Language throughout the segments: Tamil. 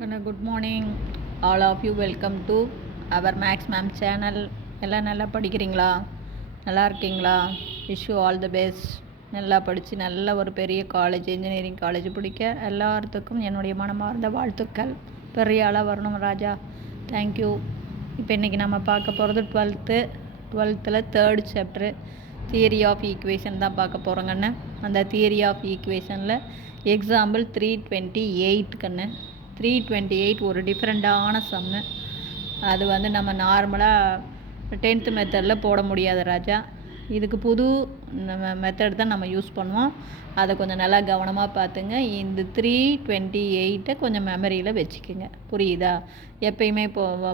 Good morning all of you. Welcome to our Max Ma'am channel. எல்லாம் நல்லா படிக்கிறீங்களா? நல்லா இருக்கீங்களா? Wish you all the best. நல்லா படித்து நல்ல ஒரு பெரிய காலேஜ், இன்ஜினியரிங் காலேஜ் பிடிக்க எல்லாத்துக்கும் என்னுடைய மனமார்ந்த வாழ்த்துக்கள். பெரிய ஆளாக வரணும் ராஜா. தேங்க்யூ. இப்போ இன்றைக்கி நம்ம பார்க்க போகிறது டுவெல்த்தில் third chapter theory of equation தான் பார்க்க போகிறோங்கண்ணு. அந்த தியரி ஆஃப் ஈக்குவேஷனில் எக்ஸாம்பிள் 328 கண்ணு. 328 ஒரு டிஃப்ரெண்ட்டான சம்மு. அது நம்ம நார்மலாக 10th மெத்தடில் போட முடியாது ராஜா. இதுக்கு புது மெத்தட் தான் நம்ம யூஸ் பண்ணுவோம். அதை கொஞ்சம் நல்லா கவனமாக பார்த்துங்க. இந்த 328 கொஞ்சம் மெமரியில் வச்சுக்கோங்க. புரியுதா? எப்பயுமே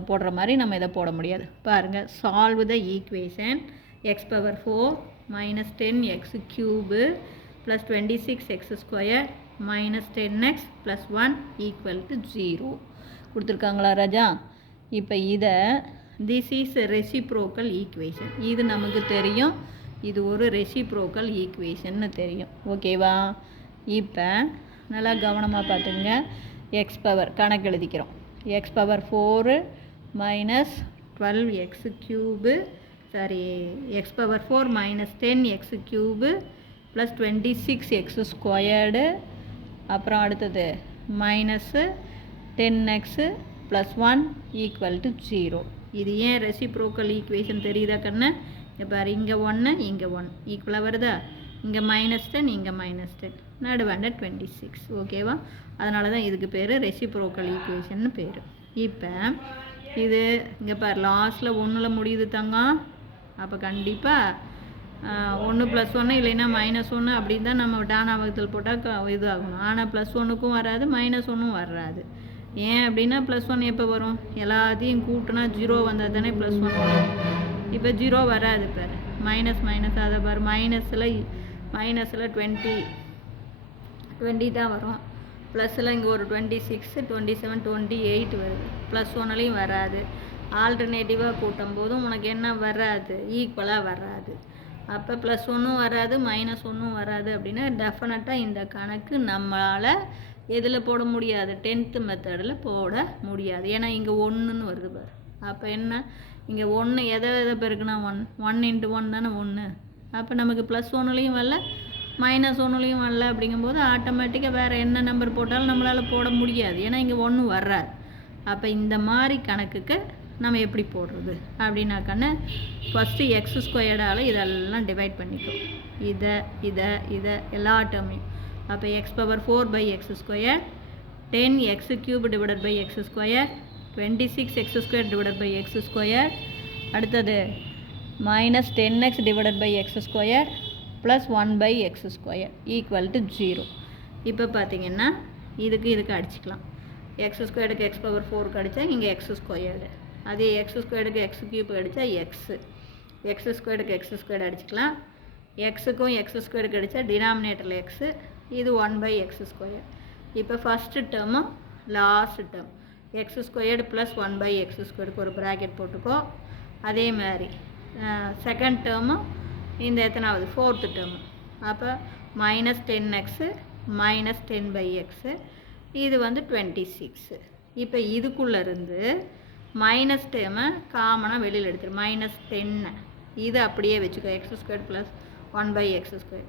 போடுற மாதிரி நம்ம இதை போட முடியாது. பாருங்கள், solve the equation x power 4 minus 10x³ plus 26x² minus 10x plus 1 equal to 0 கொடுத்துருக்காங்களா ராஜா? இப்போ இதை this is a reciprocal equation. இது நமக்கு தெரியும், இது ஒரு reciprocal equation தெரியும். ஓகேவா? இப்போ நல்லா கவனமாக பார்த்துங்க. x பவர் கணக்கு எழுதிக்கிறோம். x power 4 minus 12x³ x power 4 minus 10x³ plus 26x², அப்புறம் அடுத்தது minus 10x plus 1 equal to 0. இது ஏன் ரெசிப்ரோக்கல் ஈக்குவேஷன் தெரியுதா கண்ணு? இப்போ இங்கே 1 இங்கே 1 ஈக்குவலாக வருதா? இங்கே -10 இங்கே -10 நடுவாண்ட 26. ஓகேவா? அதனால தான் இதுக்கு பேர் ரெசிப்ரோக்கல் ஈக்குவேஷன் பேர். இப்போ இது இங்கே பாரு, லாஸ்ட்டில் 1ல் முடியுது தங்கம். அப்போ கண்டிப்பாக 1 + 1 இல்லைன்னா -1 அப்படின்னு தான் நம்ம டானா வகுத்தல் போட்டால் இது ஆகணும். ஆனால் +1க்கும் வராது, -1ம் வராது. ஏன் அப்படின்னா +1 எப்போ வரும்? எல்லாத்தையும் கூட்டினா 0 வந்தால் தானே +1 வரும். இப்போ 0 வராது பாரு. மைனஸ் அதை பாரு, மைனஸில் 20 தான் வரும். ப்ளஸில் இங்கே ஒரு 26, 27, 28 வருது. +1லையும் வராது. ஆல்டர்னேட்டிவாக கூட்டும் போதும் உனக்கு என்ன வராது? ஈக்குவலாக வராது. அப்போ +1ம் வராது, -1ம் வராது. அப்படின்னா டெஃபினட்டாக இந்த கணக்கு நம்மளால் எதில் போட முடியாது? 10th மெத்தடில் போட முடியாது. ஏன்னா இங்கே 1ன்னு வருது பாரு. அப்போ என்ன, இங்கே 1 எதை பெருக்குனா 1 × 1 தானே 1. அப்போ நமக்கு +1லையும் வரல, -1லையும் வரல. அப்படிங்கும்போது ஆட்டோமேட்டிக்காக வேறு என்ன நம்பர் போட்டாலும் நம்மளால் போட முடியாது. ஏன்னா இங்கே 1 வராது. அப்போ இந்த மாதிரி கணக்குக்கு நம்ம எப்படி போடுறது அப்படின்னாக்கன்னு ஃபஸ்ட்டு x² இதெல்லாம் டிவைட் பண்ணிக்கும். இதை எல்லா டேர்மையும். அப்போ x power 4/x², 10x³ divided by x², 26x² divided by x², அடுத்தது -10x divided by x² plus 1/x² equal to 0. இப்போ பார்த்தீங்கன்னா இதுக்கு அடிச்சுக்கலாம். x²க்கு x power 4 அடித்தா இங்கே x², அதே x²க்கு x³ அடித்தா x²க்கு x² அடிச்சுக்கலாம். x-க்கும் x² அடித்தா டினாமினேட்டரில் x, இது 1/x². இப்போ ஃபஸ்ட்டு டேர்மும் லாஸ்ட் டேர்ம் x² plus 1/x²க்கு ஒரு ப்ராக்கெட் போட்டுக்கோ. அதே மாதிரி செகண்ட் டேர்மும் இந்த எத்தனாவது 4th டேர்மு. அப்போ -10x minus 10/x, இது 26. இப்போ இதுக்குள்ளேருந்து மைனஸ் டேர்மை காமனாக வெளியில் எடுத்துரு. -10 இது அப்படியே வச்சுக்கோ. x² plus 1/x².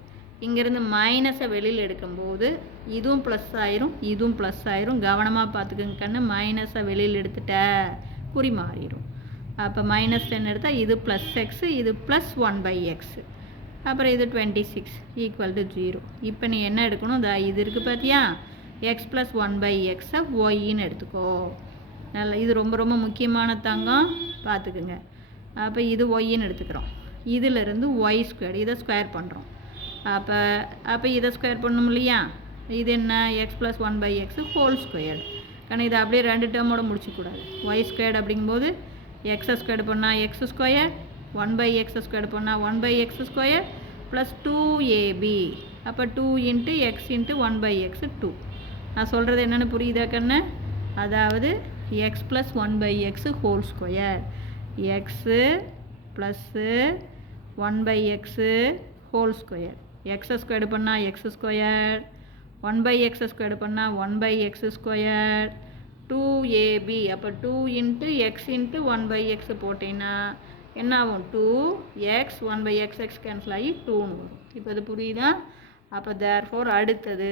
இங்கேருந்து மைனஸை வெளியில் எடுக்கும்போது இதுவும் ப்ளஸ் ஆயிரும், இதுவும் ப்ளஸ் ஆயிரும். கவனமாக பார்த்துக்குங்க கண்ணு. மைனஸை வெளியில் எடுத்துட்ட குறி மாறிடும். அப்போ -10 எடுத்தால் இது +x, இது plus 1/x, அப்புறம் இது 26 equal to 0. இப்போ நீ என்ன எடுக்கணும்? இது இருக்குது பார்த்தியா, x plus 1/x-ஐ ஒய்ன்னு எடுத்துக்கோ. நல்லா, இது ரொம்ப ரொம்ப முக்கியமான தங்கம், பார்த்துக்குங்க. அப்போ இது ஒய்ன்னு எடுத்துக்கிறோம். இதிலிருந்து y², இதை ஸ்கொயர் பண்ணுறோம். அப்போ இதை ஸ்கொயர் பண்ணணும் இல்லையா? இது என்ன? x plus 1/x ஹோல்². ஆனால் இதை அப்படியே 2 டேர்மோடு முடிச்சிக்கூடாது. y² அப்படிங்கும்போது x² பண்ணால் x², 1/x² பண்ணால் 1/x² plus 2ab. அப்போ 2 × x × 1/x 2. நான் சொல்கிறது என்னென்னு புரியுதா கண்ணு? அதாவது x plus 1/x ஹோல்², x plus 1/x ஹோல்². x² பண்ணால் x², 1/x² பண்ணால் 1/x², 2ab. அப்போ 2 இன்ட்டு எக்ஸ் இன்ட்டு 1/x போட்டேன்னா என்ன ஆகும்? 2x 1/x எக்ஸ் கேன்சல் ஆகி 2ன்னு வரும். இப்போ அது புரியுதா? அப்போ தேர்ஃபோர் அடுத்தது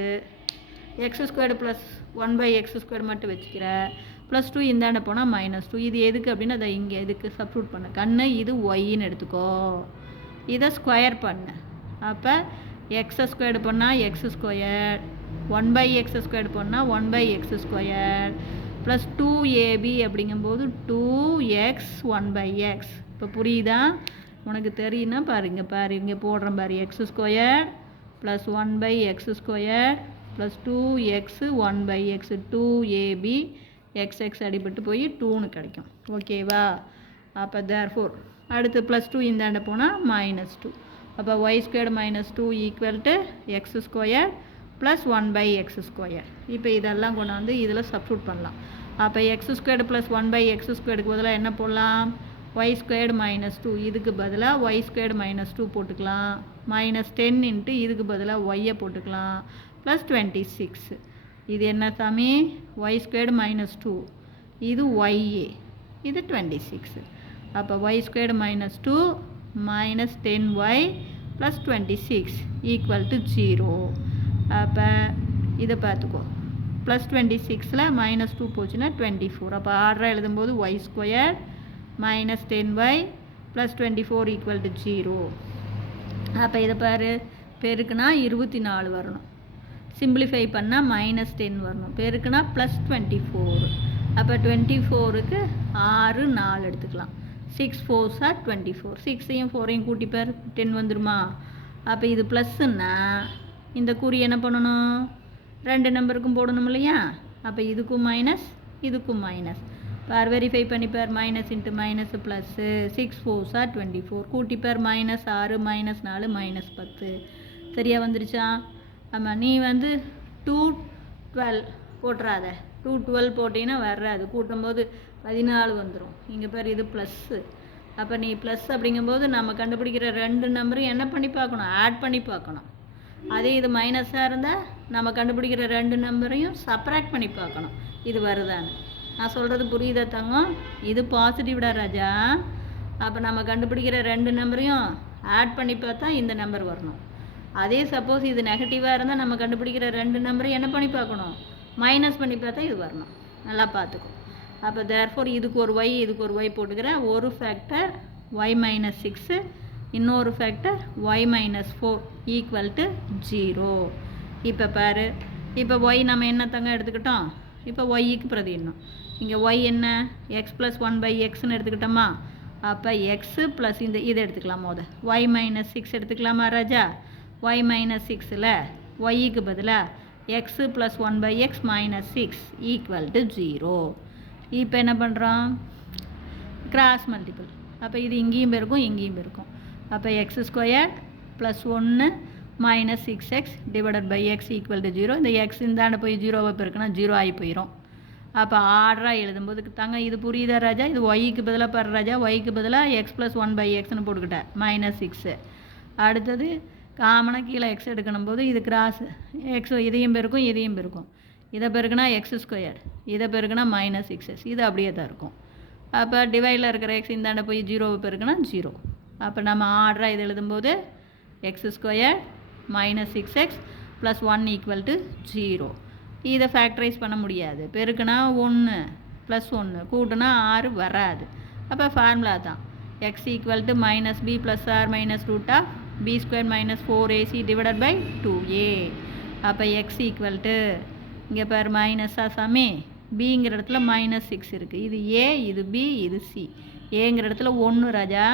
x² ப்ளஸ் 1/x² மட்டும் வச்சுக்கிற +2 இந்தாண்ட போனால் -2. இது எதுக்கு அப்படின்னா அதை இங்கே எதுக்கு சப்ஸ்டிட்யூட் பண்ண கண்ணு இது ஒய்ன்னு எடுத்துக்கோ. இதை ஸ்கொயர் பண்ண அப்போ x² பண்ணால் x², 1/x² பண்ணால் 1/x² ப்ளஸ் 2ab அப்படிங்கும்போது 2x 1/x. இப்போ புரியுதா? உனக்கு தெரியுன்னா பாரு இங்கே போடுறேன் பாரு, x² plus 1/x² plus 2x 1/x 2ab xx அடிபட்டு போய் 2ன்னு கிடைக்கும். ஓகேவா? அப்போ தேர்ஃபோர் அடுத்து +2 இந்தாண்ட போனால் -2. அப்போ y² - 2 = x² ப்ளஸ் 1/x². இப்போ இதெல்லாம் கொண்டு வந்து இதில் சப்ஸ்டிட்யூட் பண்ணலாம். அப்போ x² ப்ளஸ் 1/x²க்கு பதிலாக என்ன போடலாம்? y² - 2 இதுக்கு பதிலாக y² - 2 போட்டுக்கலாம். -10 இன்ட்டு இதுக்கு பதிலாக y போட்டுக்கலாம் ப்ளஸ் 26. இது என்ன சாமி? y² - 2 இது y, இது 26. அப்போ y² - 2 -10y ப்ளஸ் 26 = 0. அப்போ இதை பார்த்துக்கோ, ப்ளஸ் 26ல் -2 போச்சுன்னா 24. அப்போ ஆர்டராக எழுதும்போது y² -10y ப்ளஸ் 24 = 0. அப்போ இதை பாரு, பெருக்குனா 24 வரணும், சிம்பிளிஃபை பண்ணால் -10 வரணும், பெருக்குனா ப்ளஸ் 24. அப்போ 24க்கு 6 4 எடுத்துக்கலாம். 6 4s are 24. 6ஐயும் 4ஐயும் கூட்டிப்பார் 10 வந்துடுமா? அப்போ இது ப்ளஸ்ன்னா இந்த குறி என்ன பண்ணணும்? 2 நம்பருக்கும் போடணும் இல்லையா? அப்போ இதுக்கும் மைனஸ் இதுக்கும் மைனஸ். பார் வெரிஃபை பண்ணிப்பார், minus into minus plus. 6 4s are 24 கூட்டிப்பார், -6 -4 -10. சரியா வந்துருச்சா? ஆமாம், நீ வந்து 212 போட்டுறாத. 212 போட்டிங்கன்னா வர்றாது, கூட்டும்போது 14 வந்துடும். இங்கே பேர் இது ப்ளஸ்ஸு. அப்போ நீ ப்ளஸ் அப்படிங்கும்போது நம்ம கண்டுபிடிக்கிற 2 நம்பரும் என்ன பண்ணி பார்க்கணும்? ஆட் பண்ணி பார்க்கணும். அதே இது மைனஸாக இருந்தால் நம்ம கண்டுபிடிக்கிற 2 நம்பரையும் சப்ராக்ட் பண்ணி பார்க்கணும், இது வருதான்னு. நான் சொல்கிறது புரியுதா தங்கம்? இது பாசிட்டிவ்டா ராஜா. அப்போ நம்ம கண்டுபிடிக்கிற 2 நம்பரையும் ஆட் பண்ணி பார்த்தா இந்த நம்பர் வரணும். அதே சப்போஸ் இது நெகட்டிவாக இருந்தால் நம்ம கண்டுபிடிக்கிற 2 நம்பரையும் என்ன பண்ணி பார்க்கணும்? மைனஸ் பண்ணி பார்த்தா இது வரணும். நல்லா பார்த்துக்கோ. அப்போ தேர்ஃபோர் இதுக்கு ஒரு y இதுக்கு ஒரு y போட்டுக்கிறேன். ஒரு ஃபேக்டர் y - 6, இன்னொரு ஃபேக்டர் y - 4 = 0. இப்போ பாரு, இப்போ y நம்ம என்ன தங்க எடுத்துக்கிட்டோம்? இப்போ yக்கு பிரதிடணும். இங்கே y என்ன? x + 1/xன்னு எடுத்துக்கிட்டோமா? அப்போ x ப்ளஸ் இதை எடுத்துக்கலாம். y - 6 எடுத்துக்கலாமா ராஜா? y - 6ல் yக்கு பதிலாக x + 1/x - 6 = 0. இப்போ என்ன பண்ணுறோம்? Cross multiple. அப்போ இது இங்கேயும் இருக்கும் இங்கேயும் இருக்கும். அப்போ x² + 1 - 6x / x = 0. இந்த x இந்தாண்ட போய் 0வை பெருக்குனா 0 ஆகி போயிடும். அப்போ ஆர்டராக எழுதும்போது தாங்க இது புரியுதா ராஜா? இது ஒய்க்கு பதிலாக பாரு ராஜா, ஒய்க்கு பதிலாக x + 1/xன்னு போட்டுக்கிட்டேன், -6. அடுத்தது காமனாக கீழே x எடுக்கணும் போது இது கிராஸ் x இதையும் பெருக்கும் இதையும் பெருக்கும். இதை பெருக்குனா x², இதை பெருக்குனா -6x, இது அப்படியே தான் இருக்கும். அப்போ டிவைடில் இருக்கிற x இந்தாண்ட போய் 0வை பெருக்குனா 0. அப்போ நம்ம ஆர்டராக இது எழுதும்போது x² - 6x + 1 = 0. இதை ஃபேக்டரைஸ் பண்ண முடியாது. பெருக்குனா 1 + 1 கூட்டுனா 6 வராது. அப்போ ஃபார்முலா தான் x = -b + r - √b² - 4ac / 2a. அப்போ x = இங்கே பாரு மைனஸா சாமி, பிங்கிற இடத்துல -6 இருக்குது. இது a, இது b, இது c. ஏங்கிற இடத்துல 1 ராஜா,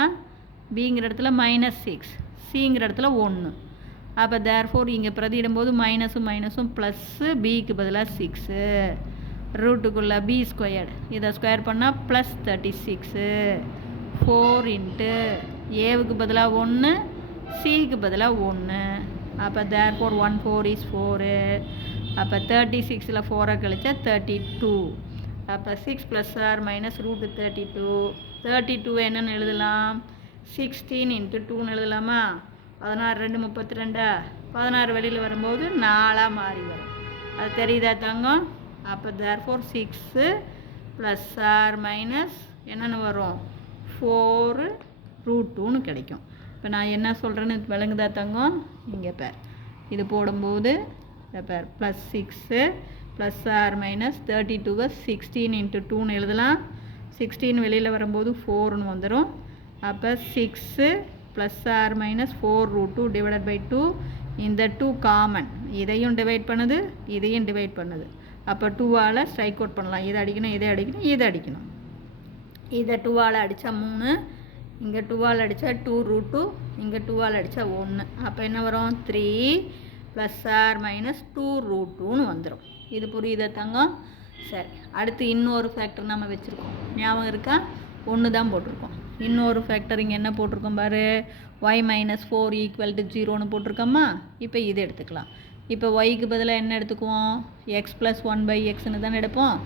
பிங்கிற இடத்துல -6, சிங்கிற இடத்துல 1. அப்போ தேர்ஃபோர் இங்கே பிரதியிடும்போது மைனஸும் ப்ளஸ்ஸு, பிக்கு பதிலாக 6 ரூட்டுக்குள்ளே b², இதை ஸ்கொயர் பண்ணால் +36 4 இன்ட்டு ஏவுக்கு பதிலாக 1 சிக்கு பதிலாக 1. அப்போ தேர்ஃபோர் 1 4 is 4. அப்போ 36ல் 4 கழிச்சா 32. அப்போ 6 + r - √32. 32 என்னென்னு எழுதலாம்? 16 × 2ன்னு எழுதலாமா? 16 2 32. 16 வெளியில் வரும்போது 4ஆக மாறி வரும். அது தெரியுதா தங்கம்? அப்போ தேர்ஃபோர் 6 ப்ளஸ் ஆர் மைனஸ் என்னென்னு வரும் 4 ரூட் 2ன்னு கிடைக்கும். இப்போ நான் என்ன சொல்கிறேன்னு விளங்குதா தங்கம்? இங்கே பேர் இது போடும்போது பேர் ப்ளஸ் 6 ப்ளஸ் ஆர் மைனஸ் 32 16 × 2ன்னு எழுதலாம். 16 வெளியில் வரும்போது 4ன்னு வந்துடும். அப்போ 6 plus or minus 4 root 2 divided by 2. இந்த 2 காமன், இதையும் டிவைட் பண்ணுது இதையும் டிவைட் பண்ணுது. அப்போ 2ஆல் ஸ்ட்ரைக் அவுட் பண்ணலாம். இதை அடிக்கணும் இதை அடிக்கணும் இதை அடிக்கணும். இதை 2ஆல் அடித்தா 3, இங்கே 2ஆல் அடித்தா 2 ரூட் 2, இங்கே 2ஆல் அடித்தா 1. அப்போ என்ன வரும் 3 ப்ளஸ் ஆர் மைனஸ் 2 ரூட் 2ன்னு வந்துடும். இது புரியுதா தங்கம்? சரி, அடுத்து இன்னொரு ஃபேக்டர் நம்ம வச்சுருக்கோம். ஞாபகம் இருக்கா? 1 தான் போட்டிருக்கோம். இன்னொரு ஃபேக்டர் இங்கே என்ன போட்டிருக்கோம் பாரு, y மைனஸ் 4 ஈக்குவல் டு 0ன்னு போட்டிருக்கோமா? இப்போ இது எடுத்துக்கலாம். இப்போ ஒய்க்கு பதிலாக என்ன எடுத்துக்குவோம்? எக்ஸ் ப்ளஸ் 1/xன்னு தானே எடுப்போம்.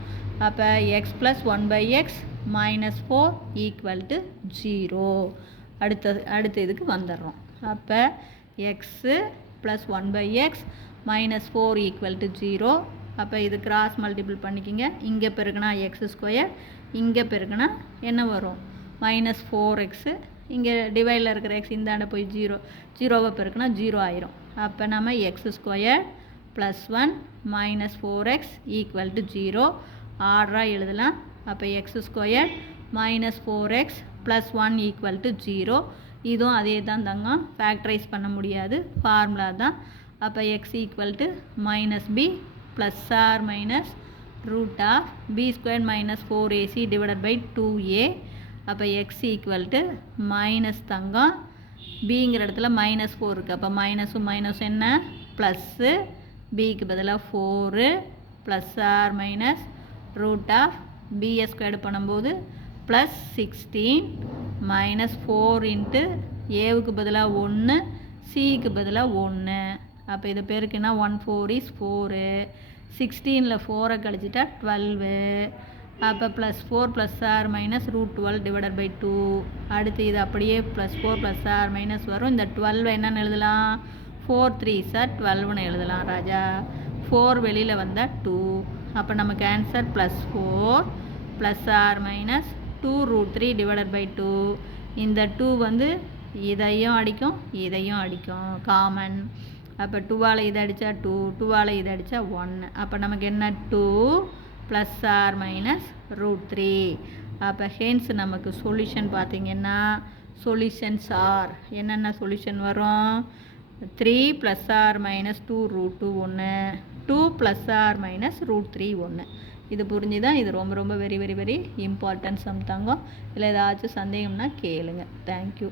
அப்போ X plus 1/x minus 4 equal to 0. அடுத்த இதுக்கு வந்துடுறோம். அப்போ x plus 1/x minus 4 equal to 0. அப்போ இது கிராஸ் மல்டிபிள் பண்ணிக்கிங்க. இங்கே பெருக்குனா x², இங்கே பெருக்குனா என்ன வரும் மைனஸ் 4x. இங்கே டிவைடில் இருக்கிற எக்ஸ் இந்தாண்ட போய் 0வை பெருக்குனா 0 ஆயிரும். அப்போ நம்ம x² plus 1 minus 4x equal to 0 ஆர்டராக எழுதலாம். அப்போ x² minus 4x plus 1 equal to 0. இதுவும் அதே தான் தங்கம், ஃபேக்டரைஸ் பண்ண முடியாது, ஃபார்முலா தான். அப்போ x equal to minus b plus or minus root of b² minus 4ac divided by 2a. அப்போ x ஈக்குவல் டு மைனஸ் தங்கம், பிங்கிற இடத்துல மைனஸ் 4 இருக்குது. அப்போ மைனஸும் மைனஸ் என்ன ப்ளஸ்ஸு, பிக்கு பதிலாக 4 plus or minus root of b² பண்ணும்போது ப்ளஸ் 16 மைனஸ் 4 இன்ட்டு ஏவுக்கு பதிலாக 1 சிக்கு பதிலாக 1. அப்போ இது பேருக்குன்னா 1 4 is 4. 16ல் 4 கழிச்சிட்டா 12. அப்போ plus 4 plus or minus root 12 divided by 2. அடுத்து இது அப்படியே ப்ளஸ் 4 ப்ளஸ் ஆர் மைனஸ் வரும். இந்த 12 என்னன்னு எழுதலாம் 4 3s are 12ன்னு எழுதலாம் ராஜா. 4 வெளியில் வந்தால் 2. அப்போ நமக்கு answer plus 4 plus or minus 2 root 3 divided by 2. இந்த 2 வந்து இதையும் அடிக்கும் இதையும் அடிக்கும், காமன். அப்போ 2ஆல் இதை அடித்தா 2, 2ஆல் இதை அடித்தா 1. அப்போ நமக்கு என்ன 2 ப்ளஸ் ஆர் மைனஸ் ரூட் 3. அப்போ ஹென்ஸ் நமக்கு சொல்யூஷன் பார்த்திங்கன்னா சொல்யூஷன்ஸ் ஆர் என்னென்ன சொல்யூஷன் வரும் 3 plus or minus 2 root 2 1, 2 plus or minus root 3 1. இது புரிஞ்சுதான். இது ரொம்ப ரொம்ப very very very important sum தங்கம். இல்லை ஏதாச்சும் சந்தேகம்னா கேளுங்க. தேங்க்யூ.